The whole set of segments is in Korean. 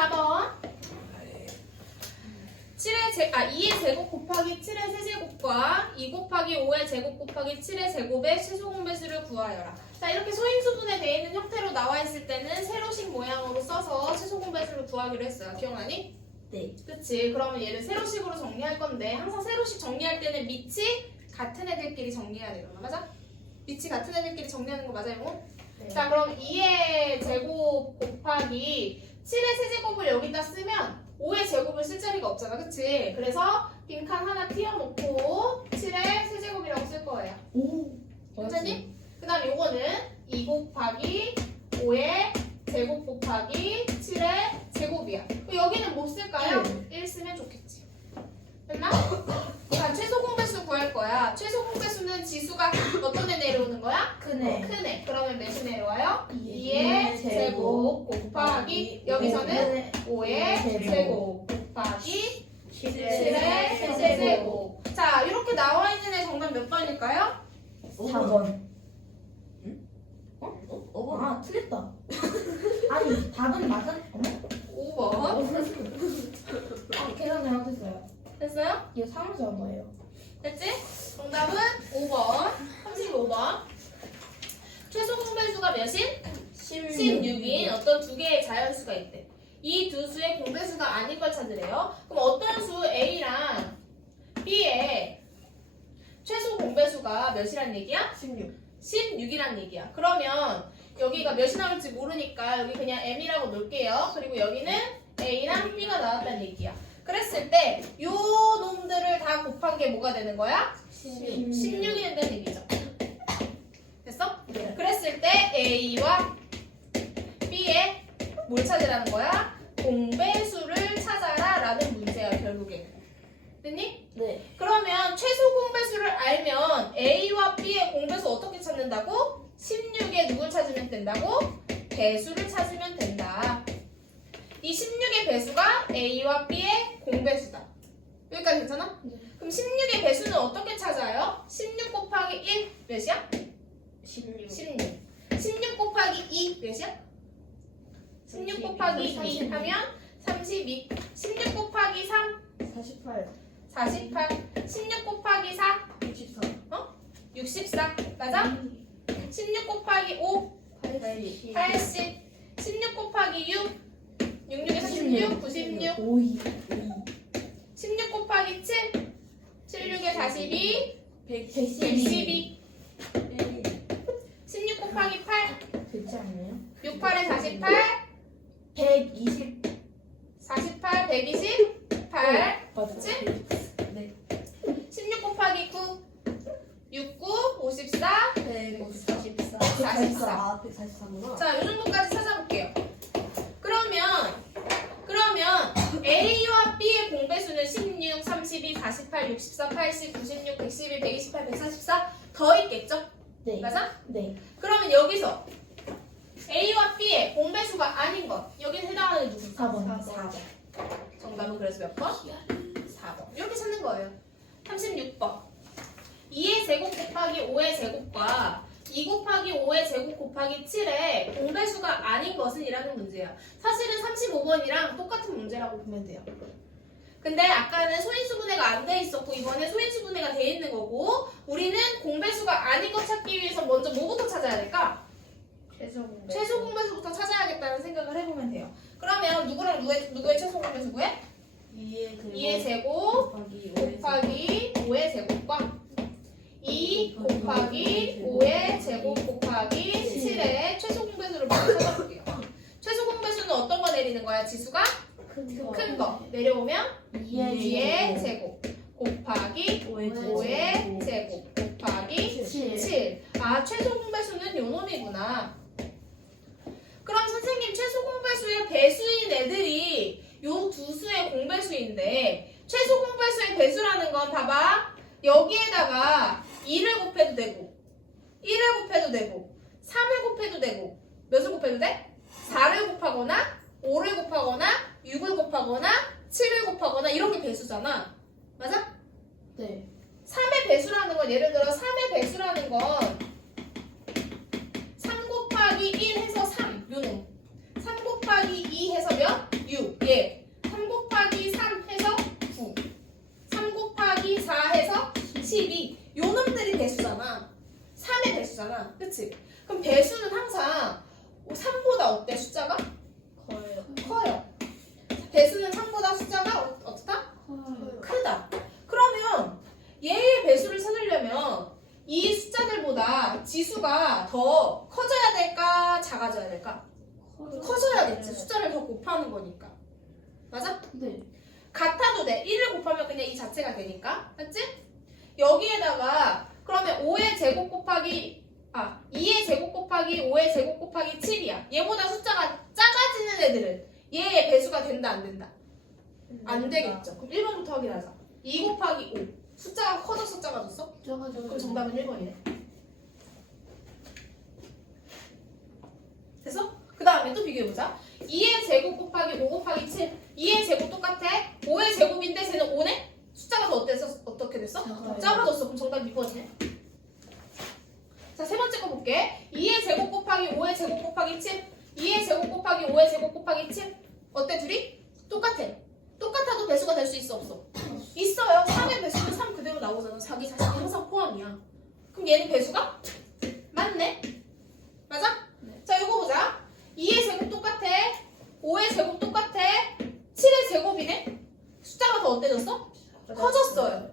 4번 2의 제곱 곱하기 7의 세제곱과 2 곱하기 5의 제곱 곱하기 7의 제곱의 최소 공배수를 구하여라. 자, 이렇게 소인수분해 되어 있는 형태로 나와 있을 때는 세로식 모양으로 써서 최소 공배수를 구하기로 했어요. 기억나니? 네. 그치? 그러면 얘를 세로식으로 정리할 건데 항상 세로식 정리할 때는 밑이 같은 애들끼리 정리해야 되잖아. 맞아? 밑이 같은 애들끼리 정리하는 거 맞아요? 네. 자, 그럼 2의 제곱 곱하기 7의 세제곱을 여기다 쓰면 5의 제곱을 쓸 자리가 없잖아. 그치? 그래서 빈칸 하나 띄워놓고 7의 세제곱이라고 쓸 거예요. 오. 괜찮니? 그 다음 요거는 2 곱하기 5의 제곱 곱하기 7의 제곱이야. 여기는 뭐 쓸까요? 1 쓰면 좋겠지. 됐나? 자, 최소 공배수 구할 거야. 최소 공배수는 지수가 어떤 애 내려오는 거야? 크네. 큰 애. 그러면 몇이 내려와요? 2의 2의 제곱 곱하기 여기서는 5의 제곱 곱하기 7의 세제곱. 자, 이렇게 나와 있는 애 정답 몇 번일까요? 4번. 응? 아, 틀렸다. 아니, 답은 맞았. 5번. 계산 잘못했어요. 됐어요? 이거 사무소 한 거예요. 됐지? 정답은 5번. 35번. 최소 공배수가 몇인? 16인 어떤 두 개의 자연수가 있대. 이 두 수의 공배수가 아닌 걸 찾으래요. 그럼 어떤 수 A랑 B의 최소 공배수가 몇이란 얘기야? 16이란 얘기야. 그러면 여기가 몇이 나올지 모르니까 여기 그냥 M이라고 놓을게요. 그리고 여기는 A랑 B가 나왔다는 얘기야. 그랬을 때 요 놈들을 다 곱한 게 뭐가 되는 거야? 16이 된다는 얘기죠. 됐어? 네. 그랬을 때 A와 B의 뭘 찾으라는 거야? 공배수를 찾아라 라는 문제야 결국에. 됐니? 네. 그러면 최소 공배수를 알면 A와 B의 공배수 어떻게 찾는다고? 16에 누굴 찾으면 된다고? 배수를 찾으면 된다. 이 16의 배수가 A와 B의 공배수다. 여기까지 괜찮아? 네. 그럼 16의 배수는 어떻게 찾아요? 16 곱하기 1 몇이야? 16. 16 곱하기 2 몇이야? 16 곱하기 2 32. 하면 32. 16 곱하기 3 48. 48. 16 곱하기 4 64. 64. 맞아? 16 곱하기 5 80. 80. 16 곱하기 6 66에 36 96. 52. 16 곱하기 7 76에 42 112. 112. 16 곱하기 8 되지 않나요? 68에 48 120. 48 128 맞지? 네. 16 곱하기 9 69 54 144. 44. 아, 144구나. 자, 이 정도까지 찾아볼게요. 그러면 A와 B의 공배수는 16, 32, 48, 64, 80, 96, 111, 128, 144 더 있겠죠? 네. 맞아? 네. 그러면 여기서 A와 B의 공배수가 아닌 것 여기는 해당하는 누구? 4번. 4번. 정답은 그래서 몇 번? 4번. 이렇게 찾는 거예요. 36번. 2의 제곱 곱하기 5의 제곱과 2 곱하기 5의 제곱 곱하기 7의 공배수가 아닌 것은 이라는 문제야. 사실은 35번이랑 똑같은 문제라고 보면 돼요. 근데 아까는 소인수분해가 안 돼 있었고 이번에 소인수분해가 돼 있는 거고 우리는 공배수가 아닌 것 찾기 위해서 먼저 뭐부터 찾아야 될까? 최소 공배수부터 찾아야겠다는 생각을 해보면 돼요. 그러면 누구랑 누구의 최소 공배수 구해? 2의 제곱 곱하기 5의 제곱과 2 곱하기 5의 제곱 곱하기 7의 최소 공배수를 먼저 찾아볼게요. 최소 공배수는 어떤 거 내리는 거야? 지수가? 큰 거. 내려오면 2의 제곱 곱하기 5의 제곱 곱하기 7. 아, 최소 공배수는 요 놈이구나. 그럼 선생님 최소 공배수의 배수인 애들이 요 두 수의 공배수인데 최소 공배수의 배수라는 건 봐봐. 여기에다가 2를 곱해도 되고 1을 곱해도 되고 3을 곱해도 되고 몇을 곱해도 돼? 4를 곱하거나 5를 곱하거나 6을 곱하거나 7을 곱하거나 이런 게 배수잖아. 맞아? 네. 3의 배수라는 건 예를 들어 3의 배수라는 건 3 곱하기 1 해서 3 요놈 3 곱하기 2 해서 몇? 6 곱하는 거니까. 맞아? 네. 같아도 돼. 1을 곱하면 그냥 이 자체가 되니까. 맞지? 여기에다가 그러면 5의 제곱 곱하기 2의 제곱 곱하기 5의 제곱 곱하기 7이야. 얘보다 숫자가 작아지는 애들은 얘의 배수가 된다 안 된다? 안 되겠죠. 그럼 1번부터 확인하자. 2 곱하기 5. 숫자가 커졌어 작아졌어? 그럼 정답은 1번이네. 됐어? 그 다음에 또 비교해보자. 2의 제곱 곱하기 5 곱하기 7. 2의 제곱 똑같아. 5의 제곱인데 쟤는 5네? 숫자가 더 어떻게 됐어? 작아졌어. 그럼 정답 2번이네. 자, 세 번째 거 볼게. 2의 제곱 곱하기 5의 제곱 곱하기 7. 2의 제곱 곱하기 5의 제곱 곱하기 7. 어때 둘이? 똑같아. 똑같아도 배수가 될 수 있어 없어? 있어요. 3의 배수는 3 그대로 나오잖아. 자기 자신이 항상 포함이야. 그럼 얘는 배수가? 맞네. 맞아? 네. 자, 이거 보자. 2의 제곱 똑같아. 5의 제곱 똑같아. 7의 제곱이네. 숫자가 더 어때졌어? 커졌어요.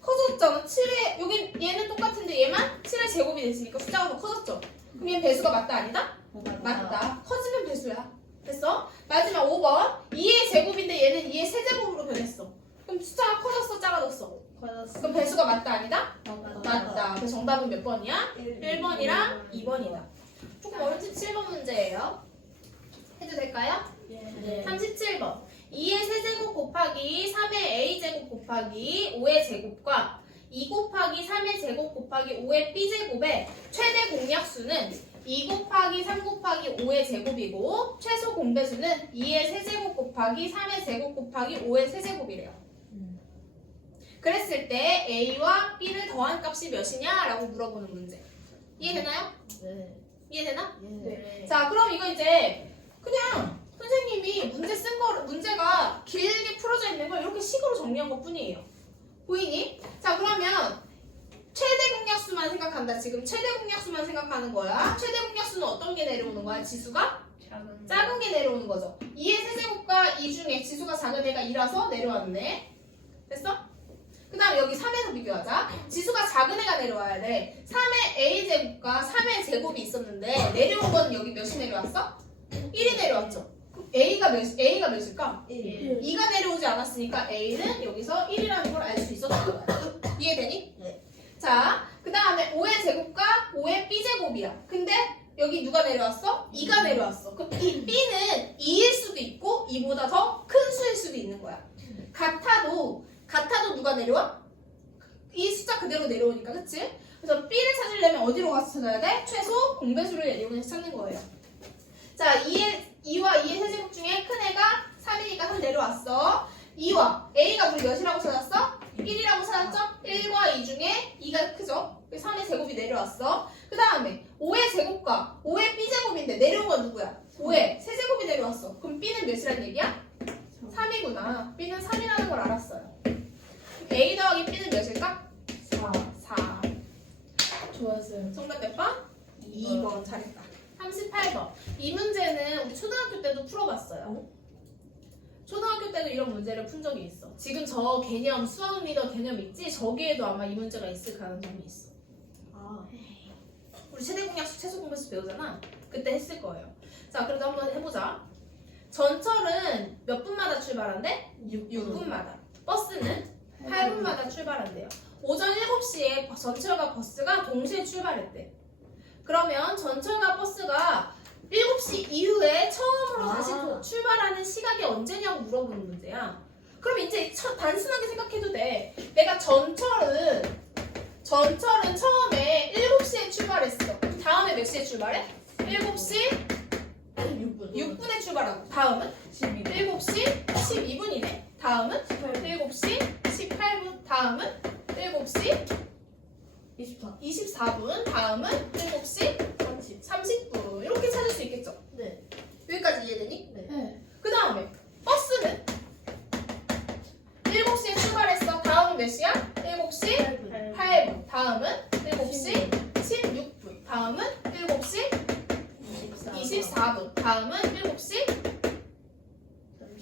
커졌잖아. 7의 여기 얘는 똑같은데 얘만 7의 제곱이 됐으니까 숫자가 더 커졌죠. 그럼 얘는 배수가 맞다 아니다? 맞다. 커지면 배수야. 됐어? 마지막 5번. 2의 제곱인데 얘는 2의 세제곱으로 변했어. 그럼 숫자가 커졌어 작아졌어? 그럼 배수가 맞다 아니다? 맞다. 그래서 정답은 몇 번이야? 1번이랑 2번이다. 조금 어렵지? 7번 문제예요. 해도 될까요? 네. 37번. 2의 세제곱 곱하기 3의 a제곱 곱하기 5의 제곱과 2 곱하기 3의 제곱 곱하기 5의 b제곱의 최대 공약수는 2 곱하기 3 곱하기 5의 제곱이고 최소 공배수는 2의 세제곱 곱하기 3의 제곱 곱하기 5의 세제곱이래요. 그랬을 때 a와 b를 더한 값이 몇이냐? 라고 물어보는 문제. 이해되나요? 네. 이해되나? 네. 자, 그럼 이거 이제 그냥 선생님이 문제 쓴 거, 문제가 길게 풀어져 있는 걸 이렇게 식으로 정리한 것 뿐이에요. 보이니? 자, 그러면 최대 공약수만 생각한다. 지금 최대 공약수만 생각하는 거야. 최대 공약수는 어떤 게 내려오는 거야? 지수가? 작은 게 내려오는 거죠. 2의 세제곱과 2 중에 지수가 작은 애가 2라서 내려왔네. 됐어? 그 다음 여기 3에서 비교하자. 지수가 작은 애가 내려와야 돼. 3의 a제곱과 3의 제곱이 있었는데 내려온 건 여기 몇이 내려왔어? 1이 내려왔죠. 그럼 A가 몇일까? 2가 내려오지 않았으니까 A는 여기서 1이라는 걸 알 수 있었던 거야. 이해되니? 네. 자, 그 다음에 5의 제곱과 5의 b제곱이야. 근데 여기 누가 내려왔어? 2가 내려왔어. 그럼 이 b는 2일 수도 있고 2보다 더 큰 수일 수도 있는 거야. 같아도 누가 내려와? 이 숫자 그대로 내려오니까, 그치? 그래서 b를 찾으려면 어디로 가서 찾아야 돼? 최소 공배수를 이용해서 찾는 거예요. 자, 2와 2의 세제곱 중에 큰 애가 3이니까 3 내려왔어. 2와 A가 우리 몇이라고 찾았어? 1이라고 찾았죠? 1과 2 중에 2가 크죠? 3의 제곱이 내려왔어. 그 다음에 5의 제곱과 5의 B제곱인데 내려온 건 누구야? 5의 세제곱이 내려왔어. 그럼 B는 몇이란 얘기야? 3이구나. B는 3이라는 걸 알았어요. A 더하기 B는 몇일까? 4. 좋았어요. 정답 몇 번? 2번. 잘했다. 38번. 이 문제는 우리 초등학교 때도 풀어봤어요. 초등학교 때도 이런 문제를 푼 적이 있어. 지금 저 개념, 수학 리더 개념 있지? 저기에도 아마 이 문제가 있을 가능성이 있어. 우리 최대 공약수, 최소 공배수 배우잖아. 그때 했을 거예요. 자, 그래도 한번 해보자. 전철은 몇 분마다 출발한대? 6분마다. 버스는 8분마다 출발한대요. 오전 7시에 전철과 버스가 동시에 출발했대. 그러면 전철과 버스가 7시 이후에 처음으로 다시 출발하는 시각이 언제냐고 물어보는 문제야. 그럼 이제 단순하게 생각해도 돼. 내가 전철은 처음에 7시에 출발했어. 다음에 몇 시에 출발해? 7시 6분에 출발하고 다음은 7시 12분이네. 다음은 7시 18분. 다음은 7시 24분. 다음은 7시 30분. 이렇게 찾을 수 있겠죠? 네. 여기까지 이해되니? 네. 그 다음에 버스는 7시에 출발했어. 다음은 몇 시야? 7시 8분. 다음은 7시 16분. 다음은 7시 24분. 다음은 7시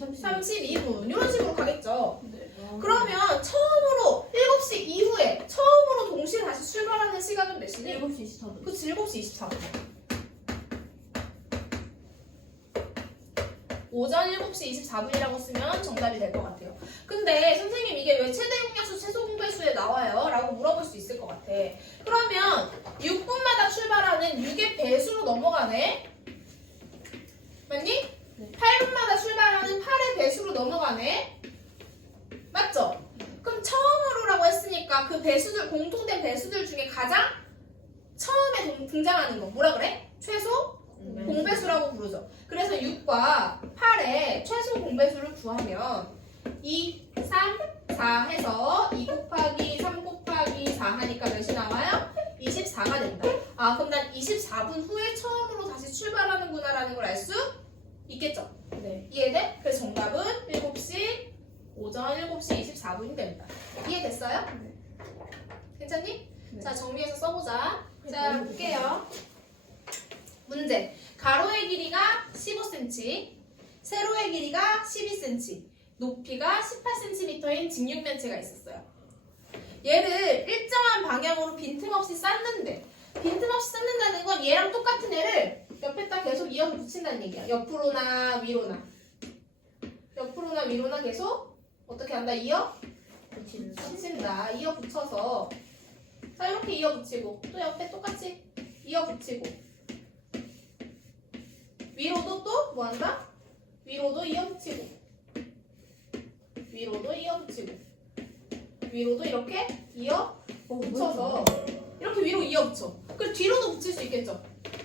32분. 이런 식으로 가겠죠. 그러면 처음으로 7시 이후에 처음으로 동시에 다시 출발하는 시각은 몇 시니? 7시 24분. 그치, 7시 24분. 오전 7시 24분이라고 쓰면 정답이 될 것 같아요. 근데 선생님 이게 왜 최대 공약수 최소 공배수에 나와요? 라고 물어볼 수 있을 것 같아. 그러면 6분마다 출발하는 6의 배수로 넘어가네? 맞니? 네. 8분마다 출발하는 8의 배수로 넘어가네? 맞죠? 그럼 처음으로라고 했으니까 그 배수들, 공통된 배수들 중에 가장 처음에 등장하는 거 뭐라 그래? 최소 공배수라고 부르죠. 그래서 6과 8의 최소 공배수를 구하면 2, 3, 4 해서 2 곱하기 3 곱하기 4 하니까 몇이 나와요? 24가 된다. 아, 그럼 난 24분 후에 처음으로 다시 출발하는구나 라는 걸 알 수 있겠죠? 네. 이해돼? 그래서 정답은 7시, 오전 7시 24분이 됩니다. 이해됐어요? 네. 괜찮니? 네. 자, 정리해서 써보자. 자, 볼게요. 문제. 가로의 길이가 15cm, 세로의 길이가 12cm, 높이가 18cm인 직육면체가 있었어요. 얘를 일정한 방향으로 빈틈없이 쌓는데, 빈틈없이 쌓는다는 건 얘랑 똑같은 애를 옆에다 계속 이어서 붙인다는 얘기야. 옆으로나 위로나. 옆으로나 위로나 계속 어떻게 한다? 이어? 붙인다. 이어 붙여서. 자, 이렇게 이어 붙이고, 또 옆에 똑같이 이어 붙이고. 위로도 또 뭐 한다? 위로도 이어 붙이고. 위로도 이어 붙이고. 위로도 이렇게 이어 붙여서. 이렇게 위로 이어 붙여. 그리고 뒤로도 붙일 수 있겠죠?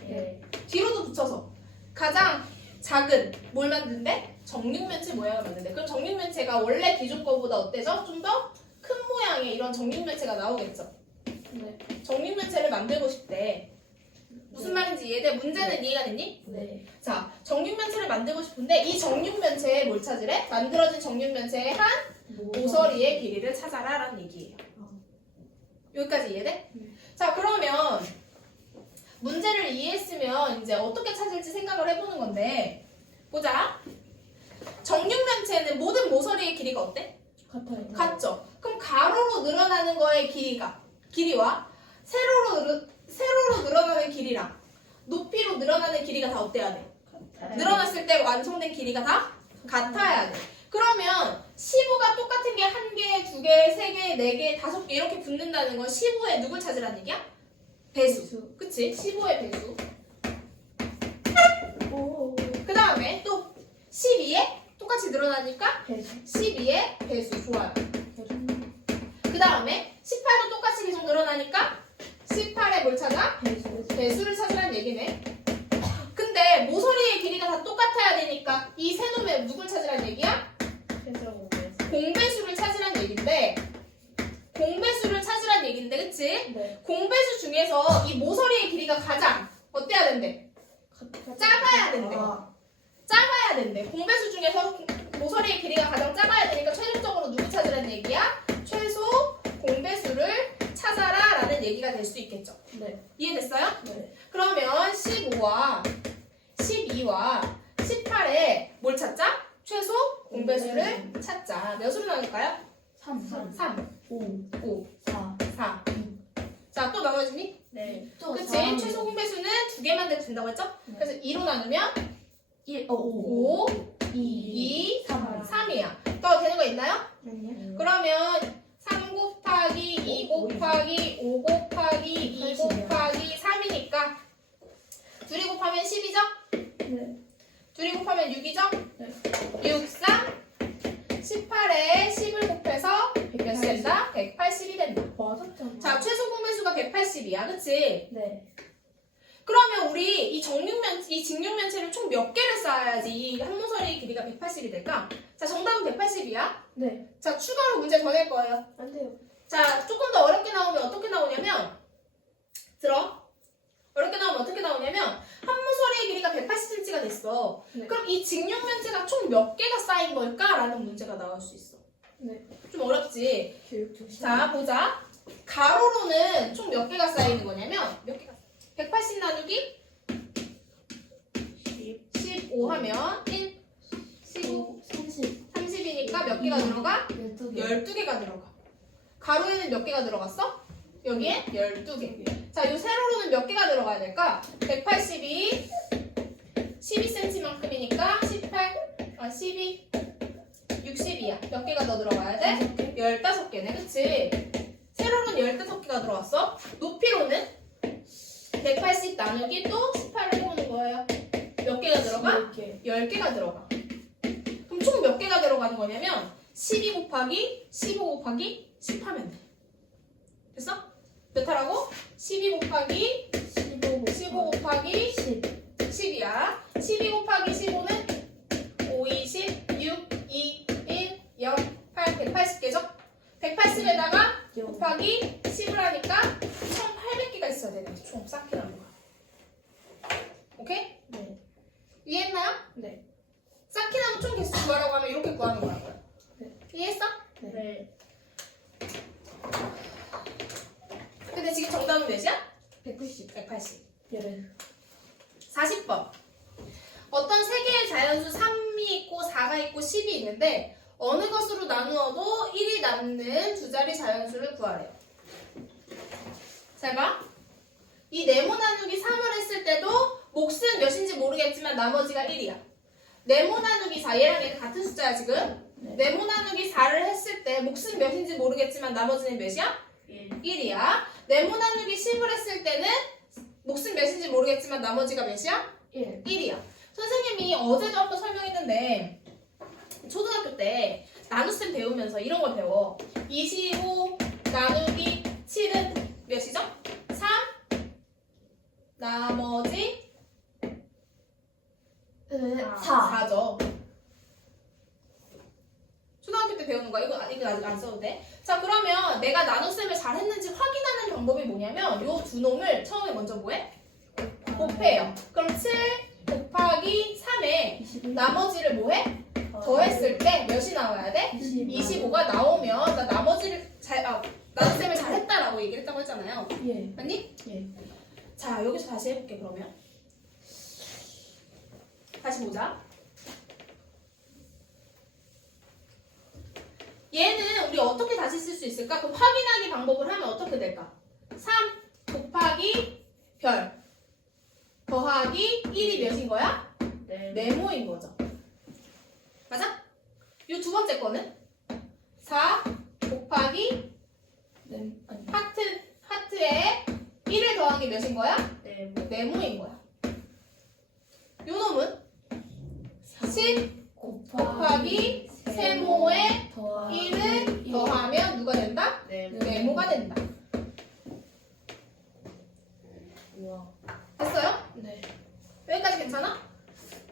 네. 뒤로도 붙여서. 가장 작은 뭘 만드는데? 정육면체 모양을 만드는데. 그럼 정육면체가 원래 기존 거보다 어때죠? 좀 더 큰 모양의 이런 정육면체가 나오겠죠? 네. 정육면체를 만들고 싶대. 무슨 말인지 이해돼? 문제는 이해가 됐니? 네. 자, 정육면체를 만들고 싶은데 이 정육면체에 뭘 찾으래? 만들어진 정육면체의 한 모서리의 길이를 찾아라 라는 얘기예요. 여기까지 이해돼? 네. 자, 그러면 문제를 이해했으면 이제 어떻게 찾을지 생각을 해보는 건데 보자. 정육면체는 모든 모서리의 길이가 어때? 같아요. 같죠? 그럼 가로로 늘어나는 거의 길이와 세로로 늘어나는 길이랑 높이로 늘어나는 길이가 다 어때야 돼? 늘어났을 때 완성된 길이가 다 같아야 돼. 그러면 15가 똑같은 게 1개, 2개, 3개, 4개, 5개 이렇게 붙는다는 건 15의 누굴 찾으라는 얘기야? 배수. 그치? 15의 배수. 오. 그 다음에 또 12에 똑같이 늘어나니까 배수. 12의 배수. 좋아요. 배수. 그 다음에 18도 똑같이 계속 늘어나니까 18에 뭘 찾아? 배수. 배수를 찾으라는 얘기네. 근데 모서리의 길이가 다 똑같아야 되니까 이 세 놈의 누굴 찾으라는 얘기야? 최소 배수. 공배수를 찾으라는 얘긴데 공배수를 찾으라는 얘긴데 그치? 네. 공배수 중에서 이 모서리의 길이가 가장 어때야 된대? 작아야 된대. 작아야 된대. 공배수 중에서 모서리의 길이가 가장 작아야 되니까 최종적으로 누구 찾으라는 얘기야? 최소 공배수를 찾아라 라는 얘기가 될 수 있겠죠. 네. 이해됐어요? 네. 그러면 15와 12와 18에 뭘 찾자? 최소 공배수를 찾자. 몇으로 나눌까요? 3. 3, 5. 5, 4. 4. 자, 또 나눠지니? 네. 그치? 최소 공배수는 2개만 된다고 했죠? 네. 그래서 2로 나누면 5. 5, 2. 2, 3. 3이야. 더 되는 거 있나요? 아니요. 그러면 3 곱하기 2 곱하기 5 곱하기 2 곱하기 3이니까 둘이 곱하면 10이죠? 네. 둘이 곱하면 6이죠? 네. 6, 3, 18에 10을 곱해서 몇이 된다? 180이 된다. 맞았잖아. 자, 최소 공배수가 180이야. 그치? 네. 그러면 우리 이 직육면체를 총 몇 개를 쌓아야지 이 한 모서리의 길이가 180이 될까? 자, 정답은 180이야. 네. 자, 추가로 문제 더 낼 거예요. 안 돼요. 자, 조금 더 어렵게 나오면 어떻게 나오냐면 들어. 어렵게 나오면 어떻게 나오냐면 한 모서리의 길이가 180cm가 됐어. 네. 그럼 이 직육면체가 총 몇 개가 쌓인 걸까? 라는 문제가 나올 수 있어. 네. 좀 어렵지? 교육 중심. 자, 보자. 가로로는 총 몇 개가 쌓이는 거냐면 몇 개가 180 나누기 15 하면 1, 15, 30. 30이니까 몇 개가 들어가? 12개. 12개가 들어가. 가로에는 몇 개가 들어갔어? 여기에 12개. 자, 이 세로로는 몇 개가 들어가야 될까? 180이 12cm만큼이니까 18, 12, 60이야. 몇 개가 더 들어가야 돼? 15개네, 그치? 세로는 15개가 들어왔어. 높이로는 180 나누기 또 18을 해보는 거예요. 몇 개가 들어가? 이렇게. 10개가 들어가. 그럼 총 몇 개가 들어가는 거냐면 12 곱하기 15 곱하기 10 하면 돼. 됐어? 몇 하라고? 12 곱하기 15 곱하기 10이야. 12 곱하기 15는 5, 20, 6, 2, 1, 0, 8, 180개죠? 180에다가 곱하기 10을 하니까 총 800개가 있어야 되는 거지. 총 쌓기 나누가. 오케이? 네. 이해했나요? 네. 쌓기 나누 총 개수 구하라고 하면 이렇게 구하는 거라고요. 네. 이해했어? 네. 근데 지금 정답은 몇이야? 190. 180. 예. 40번. 어떤 세 개의 자연수 3이 있고 4가 있고 10이 있는데 어느 것으로 나누어도 1이 남는 두 자리 자연수를 구하래요. 잘 봐. 이 네모 나누기 3을 했을 때도 몫은 몇인지 모르겠지만 나머지가 1이야. 네모 나누기 4, 얘랑 얘가 같은 숫자야 지금. 네. 네모 나누기 4를 했을 때 몫은 몇인지 모르겠지만 나머지는 몇이야? 1이야. 네모 나누기 10을 했을 때는 몫은 몇인지 모르겠지만 나머지가 몇이야? 1이야. 선생님이 어제도 한번 설명했는데 초등학교 때 나눗셈 배우면서 이런 걸 배워. 25 나누기 7은 몇이죠? 3 나머지 4. 4죠. 초등학교 때 배우는 거야. 이거 아직 안 써도 돼. 자, 그러면 내가 나눗셈을 잘 했는지 확인하는 방법이 뭐냐면 요 두 놈을 처음에 먼저 뭐해? 곱해요. 그럼 7 곱하기 3에 나머지를 뭐해? 더했을 때 몇이 나와야 돼? 25가 나오면 나 나머지를 나눗셈을 잘했다라고 얘기를 했다고 했잖아요. 예. 맞니? 예. 자, 여기서 다시 해볼게 그러면. 다시 보자. 얘는 우리 어떻게 다시 쓸 수 있을까? 그럼 확인하기 방법을 하면 어떻게 될까? 3 곱하기 별 더하기 1이 몇인 거야? 네모인 거죠. 맞아? 이 두 번째 거는 4 곱하기 네. 아니. 하트에 1을 더하기 몇인 거야? 네모인 거야. 요 놈은 10 곱하기 세모에 1을 더하면 누가 된다? 네모가 된다. 우와. 됐어요? 네. 여기까지 괜찮아?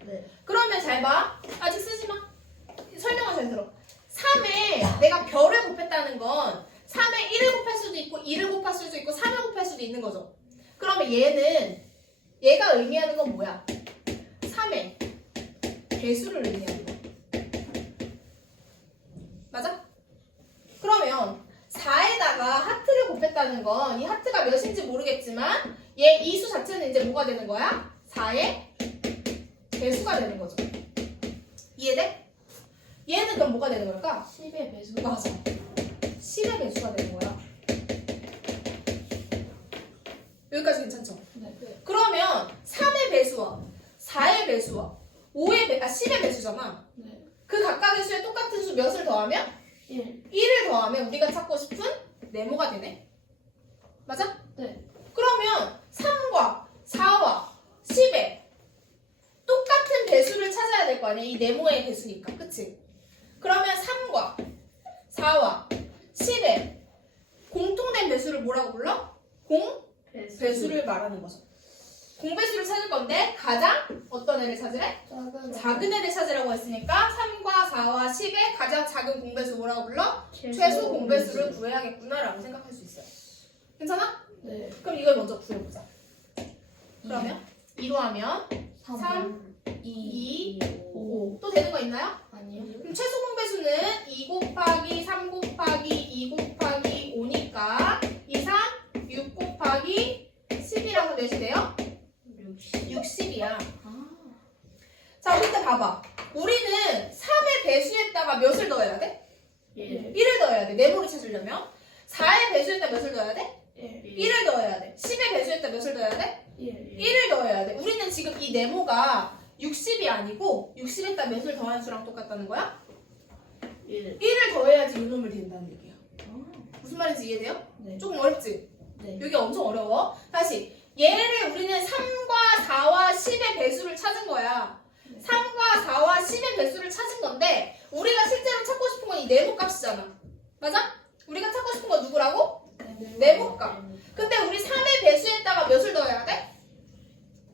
네. 그러면 잘 봐. 아직 쓰지 마. 설명을 잘 들어. 3에 내가 별을 곱했다는 건 3에 1을 곱할 수도 있고 2를 곱할 수도 있고 3을 곱할 수도 있는 거죠. 그러면 얘가 의미하는 건 뭐야? 3의 배수를 의미하는 거야. 맞아? 그러면 4에다가 하트를 곱했다는 건 이 하트가 몇인지 모르겠지만 얘 이 수 자체는 이제 뭐가 되는 거야? 4의 배수가 되는 거죠. 이해돼? 얘는 그럼 뭐가 되는 걸까? 10의 배수. 맞아. 10의 배수가 되는 거야. 여기까지 괜찮죠? 네. 그러면 3의 배수와 4의 배수와 10의 배수잖아. 네. 그 각각의 수에 똑같은 수 몇을 더하면? 1. 1을 더하면 우리가 찾고 싶은 네모가 되네. 맞아? 네. 그러면 3과 4와 10의 똑같은 배수를 찾아야 될 거 아니야? 이 네모의 배수니까. 그치? 그러면 3과 4와 10의 공통된 배수를 뭐라고 불러? 공배수를 말하는 거죠. 공배수를 찾을 건데 가장 어떤 애를 찾으래? 작은 애를 찾으라고 했으니까 3과 4와 10의 가장 작은 공배수 뭐라고 불러? 최소 공배수를 구해야겠구나라고 생각할 수 있어요. 괜찮아? 네. 그럼 이걸 먼저 구해보자. 그러면 2로 하면 3. 2, 5. 또 되는 거 있나요? 아니요. 그럼 최소 공배수는 2 곱하기 3 곱하기 2 곱하기 5니까 2, 3, 6 곱하기 10이라고 몇이 돼요? 60이야. 아. 자, 근데 봐봐. 우리는 3의 배수에다가 몇을 넣어야 돼? 예. 1을 넣어야 돼. 네모를 찾으려면. 4의 배수에다 몇을 넣어야 돼? 예. 1을 넣어야 돼. 10의 배수에다 몇을 넣어야 돼? 예. 1을 넣어야 돼. 우리는 지금 이 네모가 60이 아니고 60에다 몇을 더한 수랑 똑같다는 거야? 1. 1을 더해야지 요놈을 된다는 얘기야. 아, 무슨 말인지 이해돼요? 네. 조금 어렵지? 네. 여기 엄청 어려워. 다시 얘를 우리는 3과 4와 10의 배수를 찾은 거야. 3과 4와 10의 배수를 찾은 건데 우리가 실제로 찾고 싶은 건 이 네모 값이잖아. 맞아? 우리가 찾고 싶은 건 누구라고? 네모 값. 근데 우리 3의 배수에다가 몇을 더해야 돼?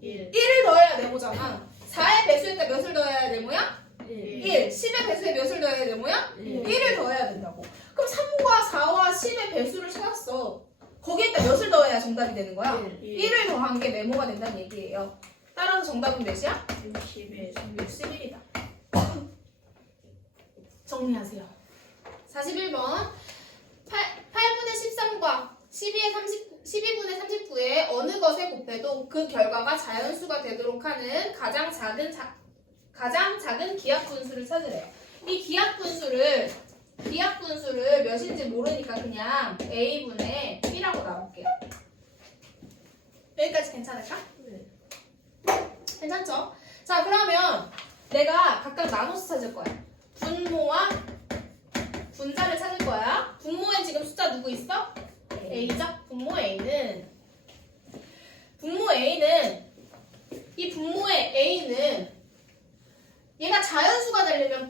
1. 1을 더해야 네모잖아. 4의 배수에다 몇을 더해야 네모야? 1. 1. 10의 배수에 몇을 더해야 네모야? 1. 1을 더해야 된다고. 그럼 3과 4와 10의 배수를 찾았어. 거기에다 몇을 더해야 정답이 되는 거야? 1. 1을 더한 게 네모가 된다는 얘기예요. 따라서 정답은 몇이야? 60에 61이다. 정리하세요. 41번 8분의 13과 12분의 39의 어느 것에 곱해도 그 결과가 자연수가 되도록 하는 가장 작은 기하분수를 찾으래요. 이 기하분수를 몇인지 모르니까 그냥 A분의 B라고 나올게요. 여기까지 괜찮을까? 네. 괜찮죠? 자, 그러면 내가 각각 나눠서 찾을 거야. 분모와 분자를 찾을 거야. 분모엔 지금 숫자 누구 있어? A죠? 분모 A는 이 분모의 A는 얘가 자연수가 되려면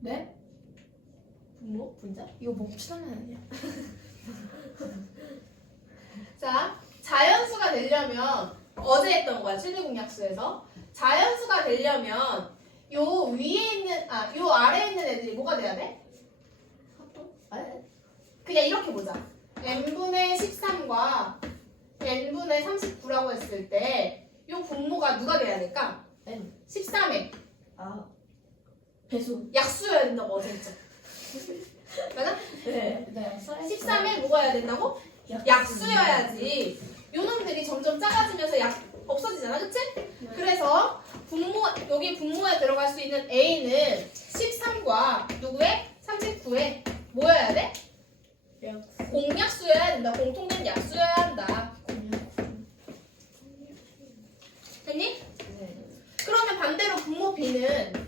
네? 분모? 분자? 이거 뭐 붙여놓으면 아니야? 자, 자연수가 되려면 어제 했던 거야. 최대 공약수에서 자연수가 되려면 요 위에 있는 요 아래에 있는 애들이 뭐가 돼야 돼? 그냥 이렇게 보자. n분의 13과 n분의 39라고 했을 때 요 분모가 누가 돼야 될까? N. 13에 아. 배수. 약수여야 된다고 어제 했죠. 맞아? 네. 네. 13에 뭐가 해야 된다고? 약수여야지. 요놈들이 점점 작아지면서 없어지잖아, 그치? 그래서 그래서 여기 분모에 들어갈 수 있는 A는 13과 누구의? 39에 뭐여야 돼? 공약수여야 된다. 공통된 약수여야 한다. 됐니? 네. 그러면 반대로 분모 B는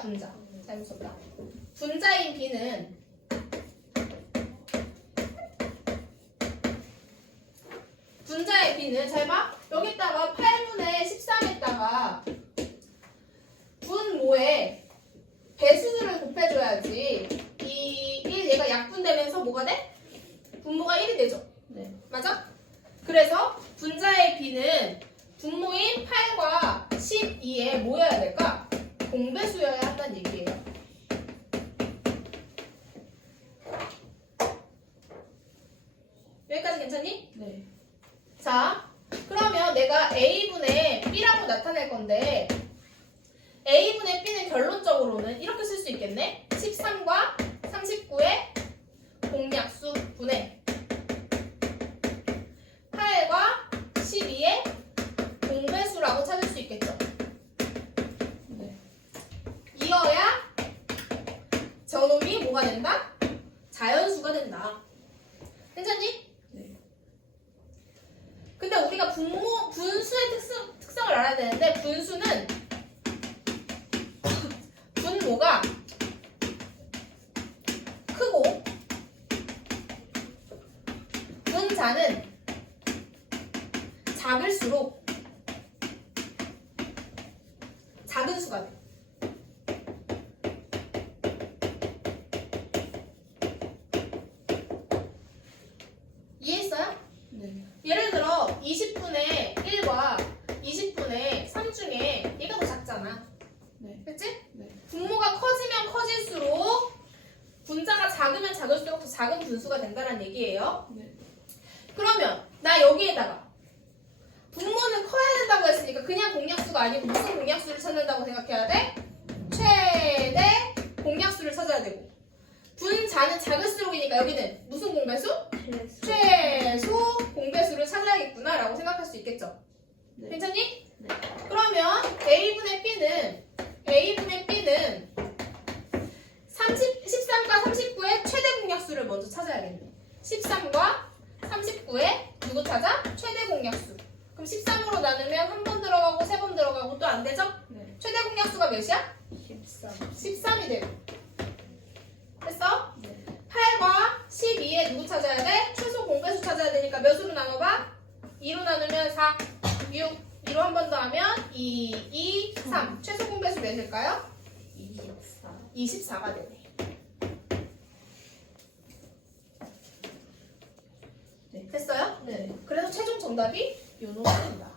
분자. 잘못 썼다. 분자인 B는 분자의 B는 잘 봐. 여기다가 8분의 13에다가 분모에 배수를 곱해줘야지 이 1 얘가 약분되면서 뭐가 돼? 분모가 1이 되죠. 네. 맞아? 그래서 분자의 B는 분모인 8과 12에 뭐여야 될까? 공배수여야 한다는 얘기예요. 여기까지 괜찮니? 네. 자, 그러면 내가 A분의 B라고 나타낼 건데 A분의 B는 결론적으로는 이렇게 쓸 수 있겠네? 13과 39의 공약수 분의 8과 12의 공배수라고 찾을 수 있겠죠? 네. 이어야 저놈이 뭐가 된다? 자연수가 된다. 괜찮니? 네. 근데 우리가 분수의 특성을 알아야 되는데 분수는 분모가 크고 분자는 작을수록 작은 수가 돼. 이해했어요? 네. 예를 들어 20분의 1과 20분의 3 중에 얘가 더 작잖아. 네. 그치? 네. 분모가 커지면 커질수록 분자가 작으면 작을수록 더 작은 분수가 된다는 얘기예요. 네. 그러면 나 여기에다가 분모는 커야 된다고 했으니까 그냥 공약수가 아니고 무슨 공약수를 찾는다고 생각해야 돼? 최대 공약수를 찾아야 되고 분자는 작을수록이니까 여기는 무슨 공배수? 최소 공배수를 찾아야겠구나 라고 생각할 수 있겠죠. 네. 괜찮니? 네. 그러면 A분의 B는 13과 39의 최대 공약수를 먼저 찾아야겠네. 13과 39의 누구 찾아? 최대 공약수. 그럼 13으로 나누면 한 번 들어가고 세 번 들어가고 또 안 되죠? 네. 최대 공약수가 몇이야? 13. 13이 되고. 됐어? 네. 8과 12에 누구 찾아야 돼? 최소 공배수 찾아야 되니까 몇으로 나눠봐? 2로 나누면 4, 6. 2로 한 번 더 하면 2, 2, 3. 최소 공배수 몇일까요? 24. 24가 되네. 네. 됐어요? 네. 그래서 최종 정답이 요놈입니다.